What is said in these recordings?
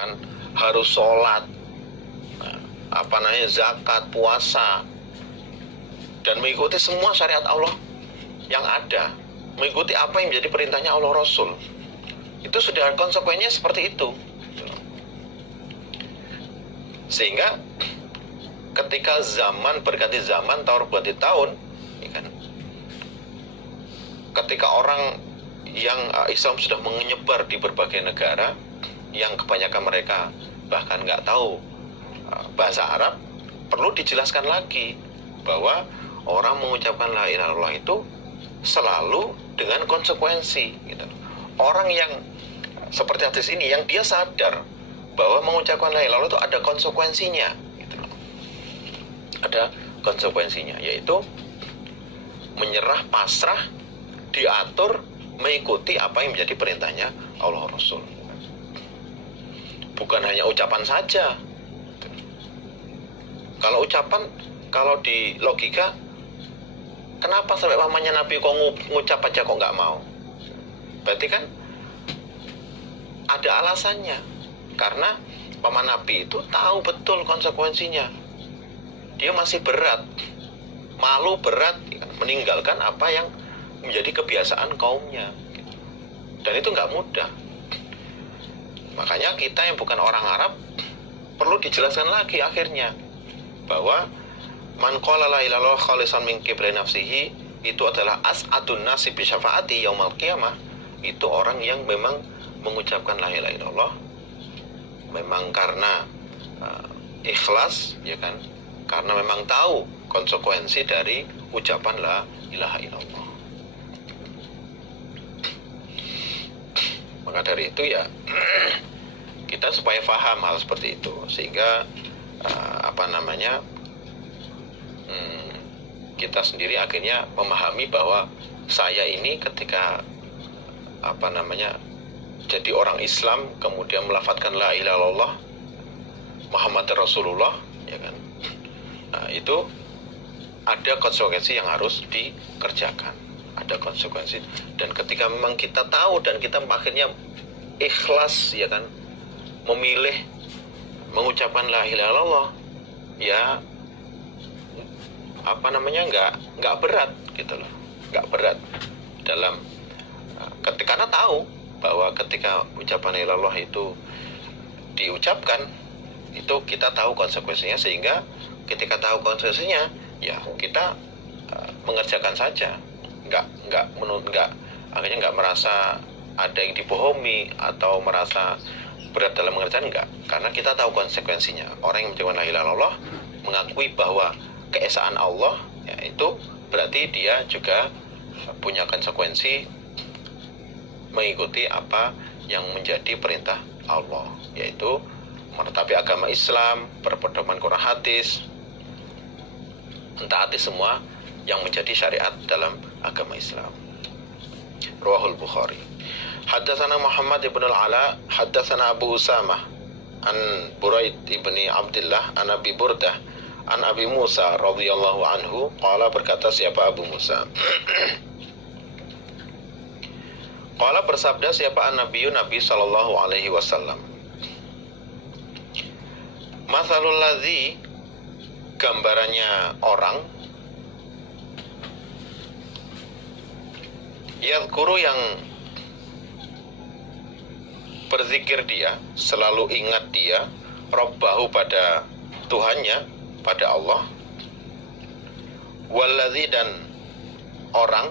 kan, harus sholat, zakat, puasa, dan mengikuti semua syariat Allah yang ada, mengikuti apa yang menjadi perintahnya Allah Rasul. Itu sudah konsekuensinya seperti itu. Sehingga ketika zaman berganti zaman, tahun berganti tahun, ya kan, ketika orang yang Islam sudah menyebar di berbagai negara, yang kebanyakan mereka bahkan nggak tahu bahasa Arab, perlu dijelaskan lagi bahwa orang mengucapkan la ilaha illallah itu selalu dengan konsekuensi, gitu. Orang yang seperti hadis ini, yang dia sadar bahwa mengucapkan la ilaha illallah itu ada konsekuensinya, gitu. Ada konsekuensinya, yaitu menyerah, pasrah, diatur, mengikuti apa yang menjadi perintahnya Allah Rasul. Bukan hanya ucapan saja. Kalau ucapan, kalau di logika, kenapa sampai pamannya Nabi kok ngucap aja kok nggak mau? Berarti kan ada alasannya. Karena paman Nabi itu tahu betul konsekuensinya. Dia masih berat, malu berat, meninggalkan apa yang menjadi kebiasaan kaumnya. Dan itu nggak mudah. Makanya kita yang bukan orang Arab perlu dijelaskan lagi akhirnya bahwa man qala la ilaha illallah khalisan min qibli nafsihi, itu adalah as'adun nasi bi syafaati yaumil qiyamah. Itu orang yang memang mengucapkan la ilaha illallah memang karena ikhlas, ya kan, karena memang tahu konsekuensi dari ucapan la ilaha illallah. Maka dari itu ya kita supaya paham hal seperti itu, sehingga kita sendiri akhirnya memahami bahwa saya ini ketika jadi orang Islam, kemudian melafadzkan la ilaha illallah Muhammad Rasulullah, ya kan, itu ada konsekuensi yang harus dikerjakan, ada konsekuensi. Dan ketika memang kita tahu dan kita akhirnya ikhlas, ya kan, memilih mengucapkan la ilaha illallah, ya nggak berat gitu loh, nggak berat dalam karena tahu bahwa ketika ucapan la ilaha illallah itu diucapkan, itu kita tahu konsekuensinya, sehingga ketika tahu konsekuensinya ya kita mengerjakan saja, akhirnya nggak merasa ada yang dibohongi atau merasa berat dalam mengerjakan, enggak, karena kita tahu konsekuensinya. Orang yang mengucapkan la ilaha illallah mengakui bahwa keesaan Allah, ya, itu berarti dia juga punya konsekuensi mengikuti apa yang menjadi perintah Allah, yaitu menetapi agama Islam, berpedoman Quran hadis, mentaati semua yang menjadi syariat dalam agama Islam. Rawahul Bukhari. Haddatsana Muhammad ibn al-Ala, haddatsana Abu Usamah an Buraid ibni Abdullah an Abi Burdah an Abi Musa radhiyallahu anhu qala, berkata siapa Abu Musa qala, bersabda siapa Nabi sallallahu alaihi wasallam, mathalul ladzi, gambarannya orang, yadhkuru, yang berzikir dia, selalu ingat dia, Rabbahu, pada Tuhannya, pada Allah, walladzi, dan orang,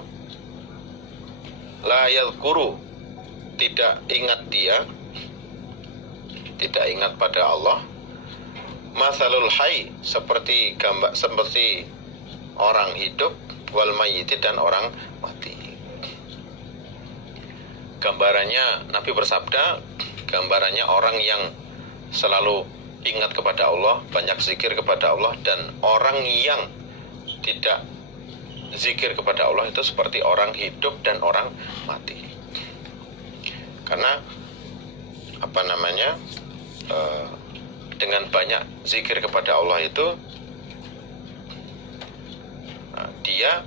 la yadhkuru, tidak ingat dia, tidak ingat pada Allah, mathalul hayy, seperti orang hidup, wal mayyit, dan orang mati. Gambarannya, Nabi bersabda, gambarannya orang yang selalu ingat kepada Allah, banyak zikir kepada Allah, dan orang yang tidak zikir kepada Allah itu seperti orang hidup dan orang mati. Karena dengan banyak zikir kepada Allah itu dia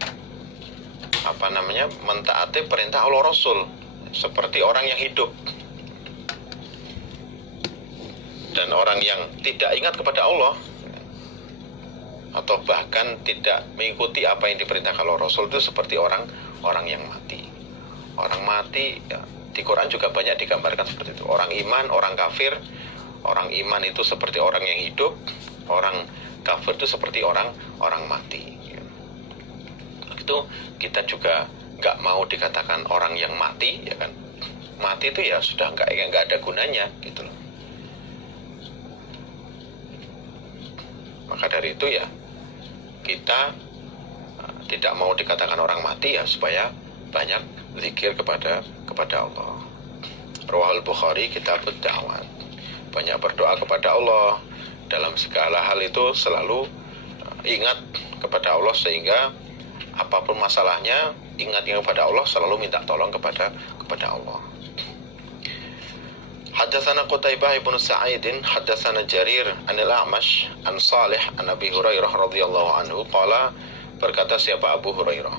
mentaati perintah Allah Rasul, seperti orang yang hidup. Dan orang yang tidak ingat kepada Allah atau bahkan tidak mengikuti apa yang diperintahkan oleh Rasul itu seperti orang yang mati. Orang mati ya, di Quran juga banyak digambarkan seperti itu. Orang iman, orang kafir. Orang iman itu seperti orang yang hidup, orang kafir itu seperti orang mati. Itu kita juga nggak mau dikatakan orang yang mati, ya kan? Mati itu ya sudah nggak ada gunanya, gitu loh. Maka dari itu ya kita tidak mau dikatakan orang mati ya supaya banyak zikir kepada Allah. Rawahul Bukhari Kitabud Da'wat. Banyak berdoa kepada Allah dalam segala hal itu, selalu ingat kepada Allah sehingga apapun masalahnya ingat kepada Allah, selalu minta tolong kepada Allah. Haddatsana Qutaibah ibn Sa'id, haddatsana Jarir anil A'mash an Salih an Abi Hurairah radhiyallahu anhu qala, berkata siapa Abu Hurairah,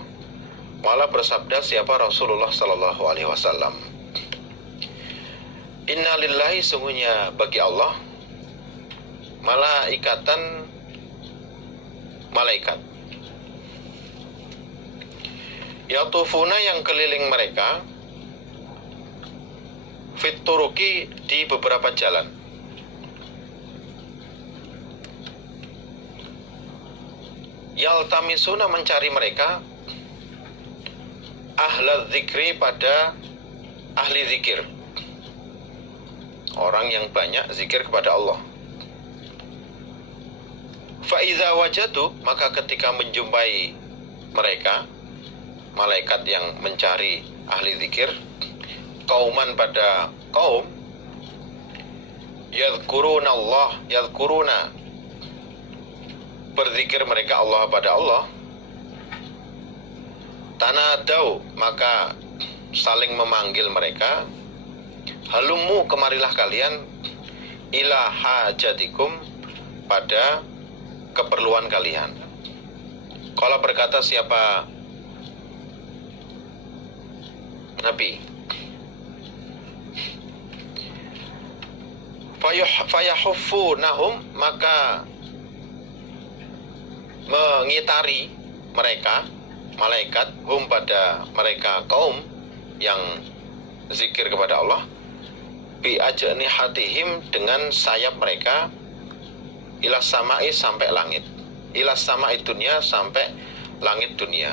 malah bersabda siapa Rasulullah sallallahu alaihi wasallam, inna lillahi, sungguhnya bagi Allah malaikatan, malaikat yatufuna yang keliling mereka fit turuki, di beberapa jalan, yaltamisuna, mencari mereka, ahla dzikri, pada ahli zikir, orang yang banyak zikir kepada Allah. Fa iza wajadu, maka ketika menjumpai mereka, malaikat yang mencari ahli zikir, kauman, pada kaum, yadhkuruna Allah, yadhkuruna, berzikir mereka Allah pada Allah, tanadau, maka saling memanggil mereka, halummu, kemarilah kalian, ila hajatikum, pada keperluan kalian. Kalau berkata siapa Nabi, fayahuffunahum, maka mengitari mereka, malaikat, hum, pada mereka kaum yang zikir kepada Allah, bi ajnihatihim, dengan sayap mereka, ilas samai, sampai langit, ilas samai dunia, sampai langit dunia.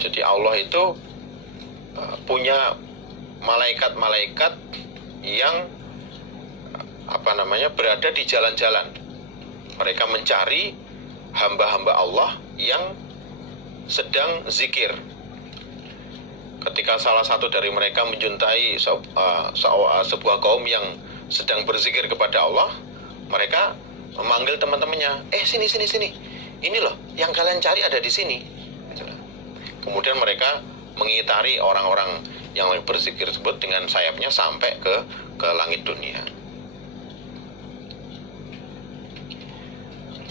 Jadi Allah itu punya malaikat-malaikat yang berada di jalan-jalan. Mereka mencari hamba-hamba Allah yang sedang zikir. Ketika salah satu dari mereka menjuntai sebuah kaum yang sedang berzikir kepada Allah, mereka memanggil teman-temannya, sini, ini loh yang kalian cari ada di sini. Kemudian mereka mengitari orang-orang yang berzikir tersebut dengan sayapnya sampai ke langit dunia.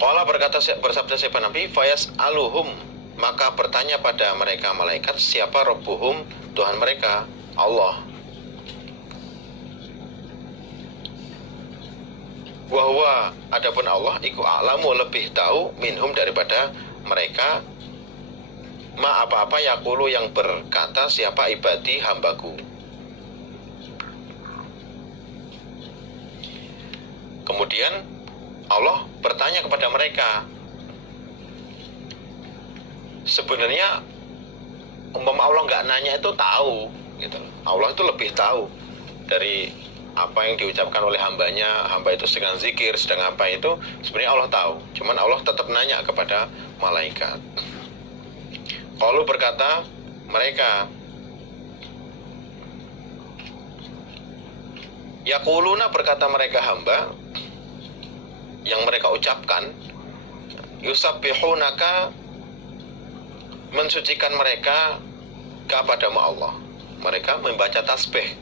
Qala, bersabda siapa Nabi, fayas aluhum, maka bertanya pada mereka malaikat, siapa rabbuhum, Tuhan mereka, Allah. Wa huwa, adapun Allah, iku a'lamu, lebih tahu, minhum, daripada mereka, ma, apa-apa, yaqulu, yang berkata siapa ibadi, hambaku. Kemudian Allah bertanya kepada mereka, sebenarnya umpama Allah nggak nanya itu tahu, gitu. Allah itu lebih tahu dari apa yang diucapkan oleh hambanya. Hamba itu sedang zikir, sedang apa, itu sebenarnya Allah tahu. Cuman Allah tetap nanya kepada malaikat. Kalau berkata mereka, yaquluna, berkata mereka hamba yang mereka ucapkan, yusabbihunaka, mensucikan mereka kepadamu Allah. Mereka membaca tasbih.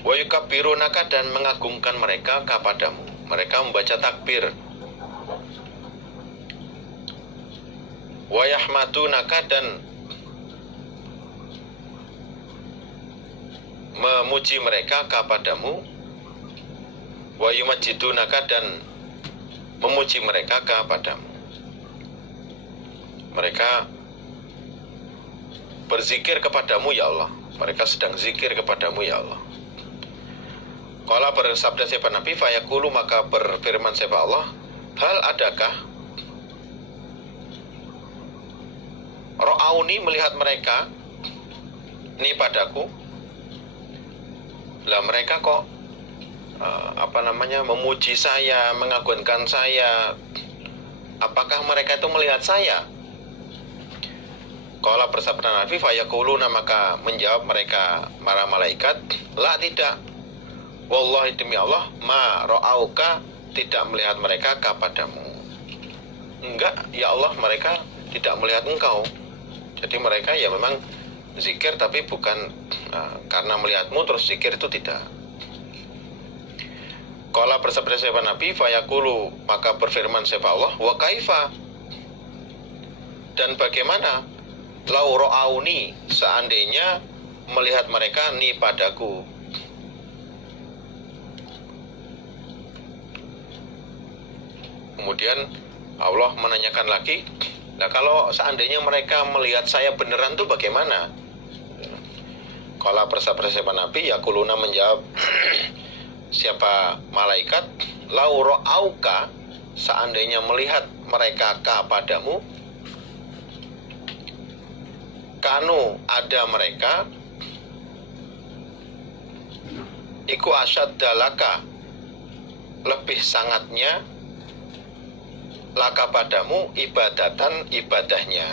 Wa yukabbirunaka, dan mengagungkan mereka kepadamu. Mereka membaca takbir. Wa yahmadunaka, dan memuji mereka kepadamu, wa yumajjidunaka, dan memuji mereka kepadamu. Mereka berzikir kepadamu ya Allah, mereka sedang zikir kepadamu ya Allah. Qala, bersabda siapa Nabi, fayaqulu, maka berfirman siapa Allah, hal adakah ra'auni, melihat mereka ni padaku. Lah mereka kok memuji saya, mengagungkan saya, apakah mereka itu melihat saya? Qala, bersabda Nabi, fayaquluna, maka menjawab mereka para malaikat, la, tidak, wallahi, demi Allah, ma ra'auka, tidak melihat mereka kepadamu. Enggak ya Allah, mereka tidak melihat engkau. Jadi mereka ya memang zikir, tapi bukan karena melihatmu terus zikir, itu tidak. Qala, bersabda siapa Nabi, fayaqulu, maka berfirman siapa Allah, wa kaifa, dan bagaimana, lau ra'auni, seandainya melihat mereka ni padaku. Kemudian Allah menanyakan lagi, nah kalau seandainya mereka melihat saya beneran tuh bagaimana? Qala, bersabda siapa Nabi, yaquluna, menjawab siapa malaikat, lau ra'auka, seandainya melihat mereka kepadamu, kanu, ada mereka, iku asyaddalaka, lebih sangatnya, laka padamu, ibadatan, ibadahnya,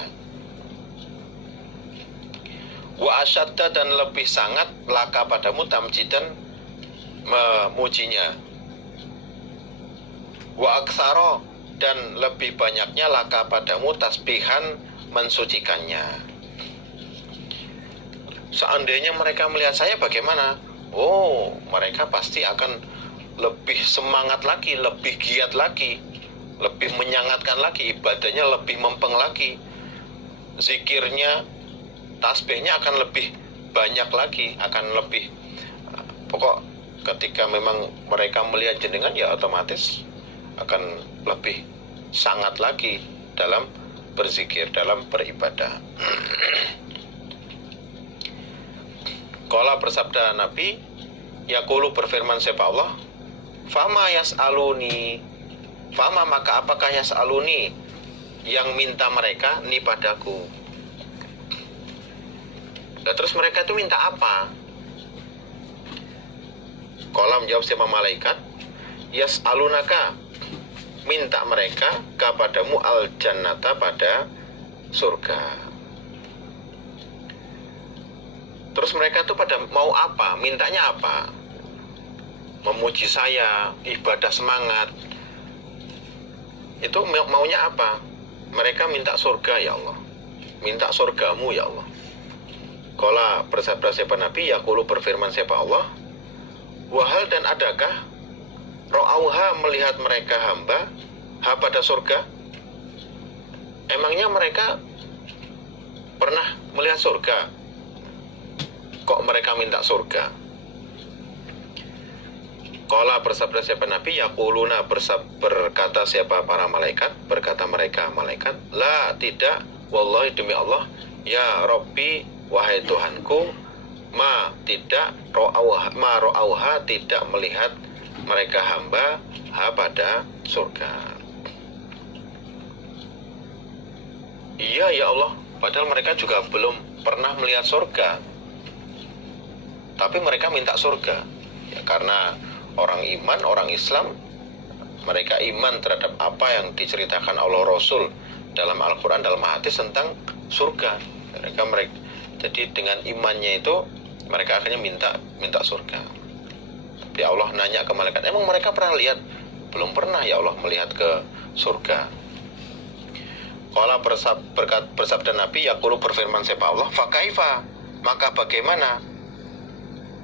wa asyadda, dan lebih sangat, laka padamu, tamjidan, memujinya, wa aktsara, dan lebih banyaknya, laka padamu, tasbihan, mensucikannya. Seandainya mereka melihat saya bagaimana? Oh, mereka pasti akan lebih semangat lagi, lebih giat lagi, lebih menyangatkan lagi, ibadahnya lebih mempeng lagi, zikirnya, tasbihnya akan lebih banyak lagi, akan lebih, pokok ketika memang mereka melihat jenengan ya otomatis akan lebih sangat lagi dalam berzikir, dalam beribadah. Qala, bersabda Nabi, yaqulu, berfirman siapa Allah, fama yas'aluni, fama, maka apakah yas'aluni, yang minta mereka ni padaku. Nah, terus mereka itu minta apa? Qala, menjawab siapa malaikat, yas'alunaka, minta mereka kepadamu, al jannata, pada surga. Terus mereka itu pada mau apa? Mintanya apa? Memuji saya, ibadah semangat. Itu maunya apa? Mereka minta surga ya Allah, minta surgamu ya Allah. Qala, bersabda siapa Nabi, yaqulu, berfirman siapa Allah, wahal, dan adakah, ra'auha, melihat mereka hamba, ha, pada surga. Emangnya mereka pernah melihat surga? Kok mereka minta surga? Qala, bersabda siapa Nabi, yaquluna, berkata siapa para malaikat, berkata mereka malaikat, la, tidak, wallahi, demi Allah, ya Rabbi, wahai Tuhanku, ma, tidak, ra'auha, tidak melihat mereka hamba, ha, pada surga. Iya ya Allah, padahal mereka juga belum pernah melihat surga, tapi mereka minta surga. Ya, karena orang iman, orang Islam, mereka iman terhadap apa yang diceritakan Allah Rasul dalam Al-Quran, dalam hadis tentang surga. Mereka jadi dengan imannya itu mereka akhirnya minta surga. Tapi Allah nanya ke malaikat, emang mereka pernah lihat? Belum pernah ya Allah melihat ke surga. Qala, bersabda Nabi, yaqulu, berfirman siapa Allah, fa kaifa, maka bagaimana,